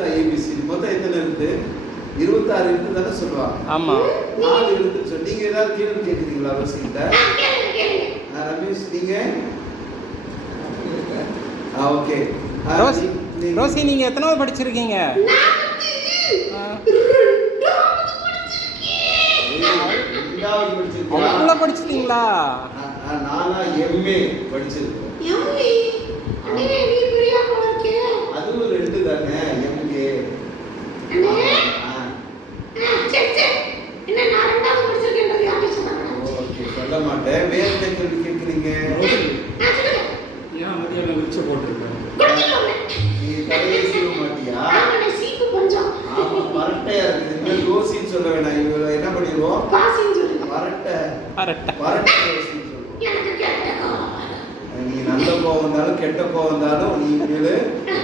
தான் ஏபிசிடி. மொத்தம் எத்தனை எழுத்து? 26 எழுத்து தானே சொல்லுவாங்க. ஆமா, 4 எழுத்து சொல்லி. நீங்க ஏதாவது கேள்வி கேட்குறீங்களா ரோசிகிட்ட? ரமேஷ் நீங்க? ஓகே. ரோசி நீங்க எத்தனாவது படிச்சிருக்கீங்க? அவ்வளோ படிச்சிட்டீங்களா? நானா எம்ஏ படிச்சிருக்கேன். அதுவும் 2 தானே எம்ஏ. சொல்ல மாட்டேன். வேற என்ன கேள்வி கேட்குறீங்க? நீ தலையை சீவ மாட்டியா? ஆமா, பரட்டையா இருக்குது. ரோசின்னு சொல்ல வேணாம். இவங்க என்ன பண்ணிடுவோம்? பரட்டை ரோசின்னு சொல்லுவோம். நீ நல்ல கோவம் வந்தாலும் கெட்ட கோவம் வந்தாலும் நீ மேலே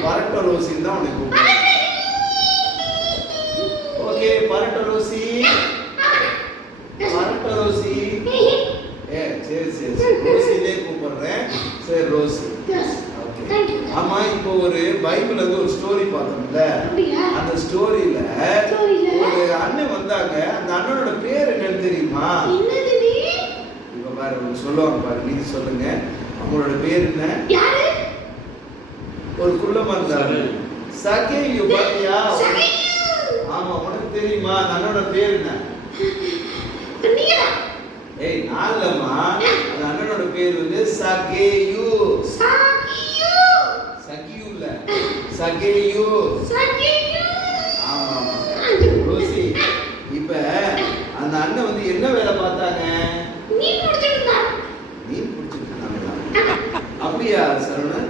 பரட்ட ரோசின்னு தான் உனக்கு கூப்பிடுவேன். ஓகே, பரட்ட ரோசி. சரி ரோசிலே கூப்பிடுறேன். சரி ரோசி. ஆமா, இப்போ ஒரு பைபிள்ல ஒரு ஸ்டோரி பார்த்தோம்ல. அந்த ஸ்டோரியில ஒரு அண்ணன் வந்தாங்க. அந்த அண்ணனோட பேர் என்னன்னு தெரியுமா? இப்ப பாரு சொல்லுவாங்க பாரு, நீங்க சொல்லுங்க. அவங்களோட பேர் என்ன? ஒரு குள்ளமா இருந்தாரு. சகேயு. பாத்தியா? ஆமா, உனக்கு தெரியுமா அந்த அண்ணனோட பேர் என்ன? ஏய் நாலம்மா, அந்த அண்ணனோட பேர் வந்து சகேயு. சகேயு. ஆமா ஆமா ரோசி. இப்ப அந்த அண்ணன் வந்து என்ன வேலை பார்த்தாங்க? மீன் பிடிச்சிட்டு இருந்தாங்களா? அப்படியா சரவணன்?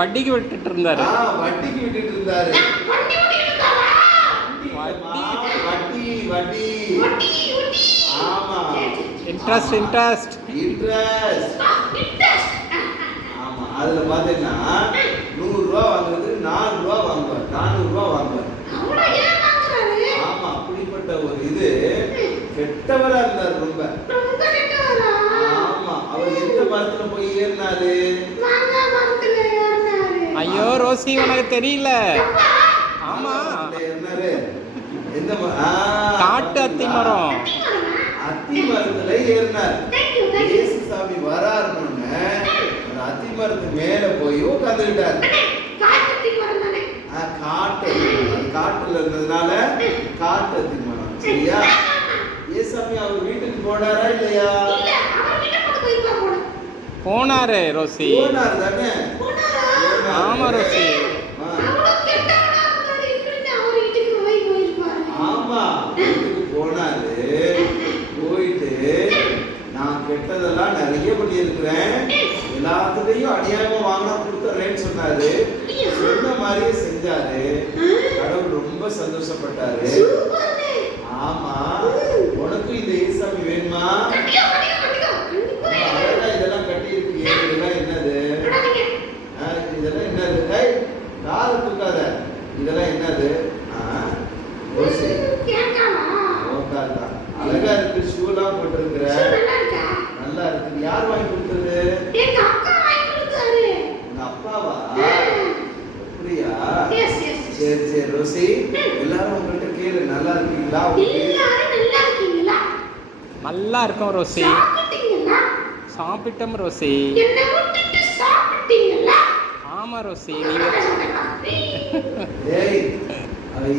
வட்டிக்கு விட்டுட்டு இருந்தாரு. வட்டிக்கு விட்டுட்டு இருந்தாரு. வட்டி. ஆமா, இன்ட்ரஸ்ட். ஆமா, அதுல பாத்தீங்கன்னா 100 ரூபாய் வாங்குறது 4 ரூபாய் வாங்குவார். 400 ரூபாய் வாங்குவார். ஆமா, அப்படிப்பட்ட ஒரு இது கெட்டவரா இருந்தார் ரொம்ப. ஆமா, அவர் எந்த மரத்துல போய் ஏறினாரு? ஐயோ ரோசி, உனக்கு தெரியல. ஆமா, ஏறினாரு. எந்த காட்டு அத்தி மரம். அத்தி மரத்துல ஏறினார். இயேசு சாமி வராருன்னு அந்த அத்தி மரத்துக்கு மேல போய் உட்கார்ந்துட்டார். காட்டுல இருந்ததுனால காட்டு அத்தி மரம். சரியா? இயேசுசாமி அவர் வீட்டுக்கு போனாரா இல்லையா? போனாரு ரோசி. போனாரு தானே? ஆமா ரோசி. ஆமா, வீட்டுக்கு போனாரு. போயிட்டு நான் கெட்டதெல்லாம் நிறைய பண்ணி இருக்கிறேன், எல்லாத்துலயும் அநியாயமா வாங்கினா கொடுத்துறேன்னு சொன்னாரு. சொன்ன மாதிரியே செஞ்சாரு. கடவுள் ரொம்ப சந்தோஷப்பட்டாரு. ஆமா, உனக்கு இந்த இயேசுசாமி வேணுமா? அழகா இதெல்லாம் கட்டி இருக்கு. இதெல்லாம் என்னது? இதெல்லாம் என்னது? கால தூக்காத. இதெல்லாம் என்னது? அழகா இருக்கு. ஷூலாம் போட்டிருக்கிற. நல்லா இருக்கு. யார் வாங்கி கொடுத்தது? உங்க அப்பாவா? அப்படியா? சரி ரோசி, எல்லாரும் உங்கள்கிட்ட கேளு. நல்லா இருக்கீங்களா? நல்லா இருக்கும் ரோசி. சாப்பிட்டோம் ரோசி. ஆமா ரோசி.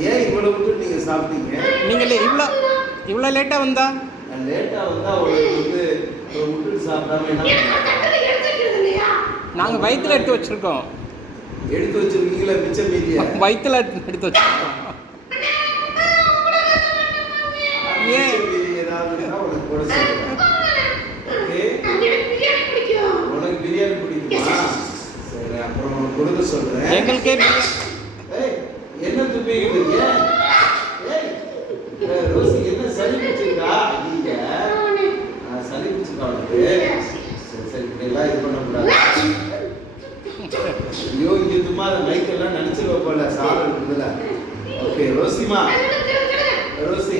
ஏன் இவ்வளவு விட்டு நீங்க சாப்பிட்டீங்க? நீங்களே இவ்வளோ லேட்டா வந்தா? லேட்டா வந்தா உங்களுக்கு வந்து விட்டு சாப்பிடாம என்ன? நாங்க வயித்துல எடுத்து வச்சிருக்கோம். எடுத்து வச்சிருக்கீங்களா? மிச்சம் மீதியா? வயித்துல எடுத்து வச்சிருக்கோம். ஏன் ஏதாவது உனக்கு போட சொல்லுங்க. ஓகே, உனக்கு பிரியாணி பிடிக்குமா? சரி, அப்புறம் உனக்கு கொடுக்க சொல்றேன். எங்களுக்கே என்ன துப்பிக்கிட்டு இருக்கீங்க? ரோசி, என்ன சளி பிடிச்சிருக்கா? நீங்க சளி பிடிச்சிருக்கா உனக்கு? சரி, இப்படியெல்லாம் இது பண்ணக்கூடாது. ஐயோ, இங்க சும்மா மைக்கெல்லாம் நினைச்சிருவ போல சார் இருக்குதுல. ஓகே ரோசிமா, ரோசி,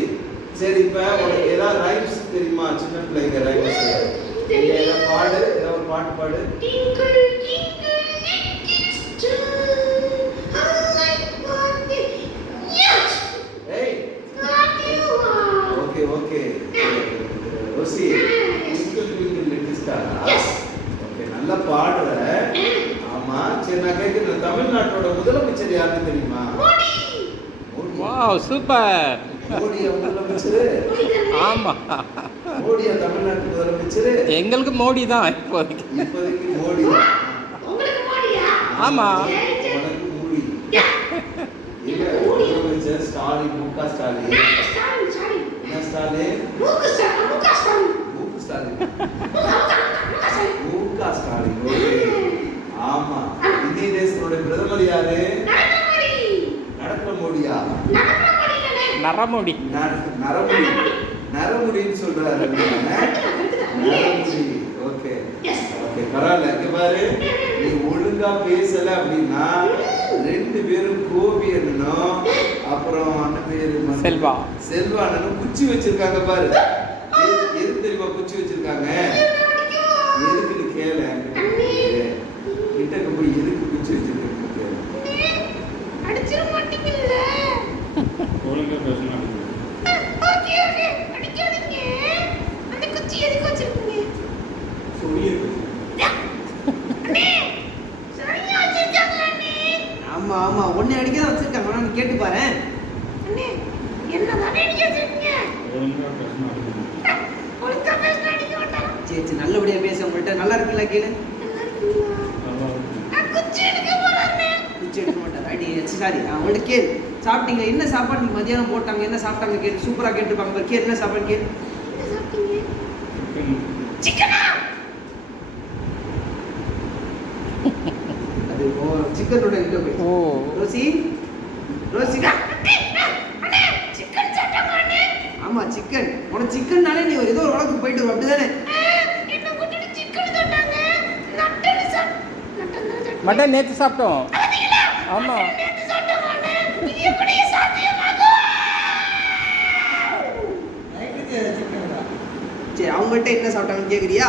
சரி இப்ப உனக்கு ஏதாவது ரைம்ஸ் தெரியுமா? சின்ன பிள்ளைங்க ரைம்ஸ் பாடு. ஏதாவது ஒரு பாட்டு பாடு. நல்லா பாடுற. ஆமா, சரி நான் கேட்கிறேன், தமிழ்நாட்டோட முதலமைச்சர் யாருன்னு தெரியுமா? Wow, super. மோடியா முதலமைச்சர்? ஆமா, மோடியா தமிழ்நாட்டு முதலமைச்சர்? எங்களுக்கு மோடி தான் இப்போதைக்கு. இப்போதைக்கு மோடி தான். ஆமா. உனக்கு மோடி. இல்ல, முதலமைச்சர் ஸ்டாலின், மு க ஸ்டாலின். என்ன ஸ்டாலின்? மு க ஸ்டாலின். மு க ஸ்டாலின். ஓகே. ஆமா. இந்திய தேசத்தோட பிரதமர் யாரு? நடக்கிற மோடியா? நரமோடி. நரமுடி. நரமுடின்னு சொல்றாரு. நரமுடி. ஓகே. ஓகே, பரவாயில்ல. இங்க பாரு, நீ ஒழுங்கா பேசல அப்படின்னா 2 பேரும் கோபி அண்ணனும் அப்புறம் அண்ணன் பேரு செல்வா. செல்வா அண்ணனும் குச்சி வச்சிருக்காங்க பாரு. எதுக்கு தெரியுமா குச்சி வச்சிருக்காங்க? எதுக்குன்னு கேள. கிட்டக்கு போய் எதுக்கு குச்சி வச்சிருக்கீங்க கேளு. அடிச்சிர மாட்டீங்கல்ல? ஒழுங்கா பேசணும். ஓகே ஓகே, அடிக்காதீங்க. அந்த குச்சி எதுக்கு வச்சிருக்கீங்க? சொல்லிருக்கு. அண்ணே, சரியா வச்சிருக்காங்களா அண்ணே? ஆமா ஆமா, உன்னை அடிக்க தான் வச்சிருக்காங்க. நான் கேட்டு பாரு. அண்ணே, என்னதானே அடிக்க வச்சிருக்கீங்க? ஒழுங்கா பேசணும். ஒழுங்கா பேசினா அடிக்க மாட்டாங்க. சரி சரி, நல்லபடியா பேச. உங்கள்கிட்ட நல்லா இருக்குல்ல கேளு. நல்லா இருக்கீங்களா? நல்லா இருக்கு. குச்சி எடுக்க போறானே. குச்சி எடுக்க மாட்டார். அடி சாரி, அவங்கள்ட்ட கேளு. சாப்பிட்டீங்க? என்ன சாப்பாடு நீங்க மதியானம் போட்டாங்க? என்ன சாப்பிட்டாங்க கேளு. சூப்பரா கேட்டுருப்பாங்க பாரு. கேளு, என்ன சாப்பாடு கேளு. என்ன சாப்பிட்டீங்க? சிக்கன். சிக்கனா? அது சிக்கனோட கிட்ட போய். ஓ, ரோசி ரோசி. அண்ணே, சிக்கன் சாப்பிட்டாங்க அண்ணே. ஆமா சிக்கன். உனக்கு சிக்கன்னாலே நீ ஏதோ ஒரு உலகத்துக்கு போயிட்டு வரும், அப்படிதானே? என்ன கூட்டிட்டு சிக்கன் சாப்பிட்டாங்க. நட்டன் சாப்பிட்டாங்க. மட்டன் நேற்று சாப்பிட்டோம். ஆமா. நேத்து சாப்பிட்டாங்க அண்ணே. இது எப்படி சாத்தியமாகும்? சரி, அவங்கள்ட்ட என்ன சாப்பிட்டாங்கன்னு கேக்குறியா?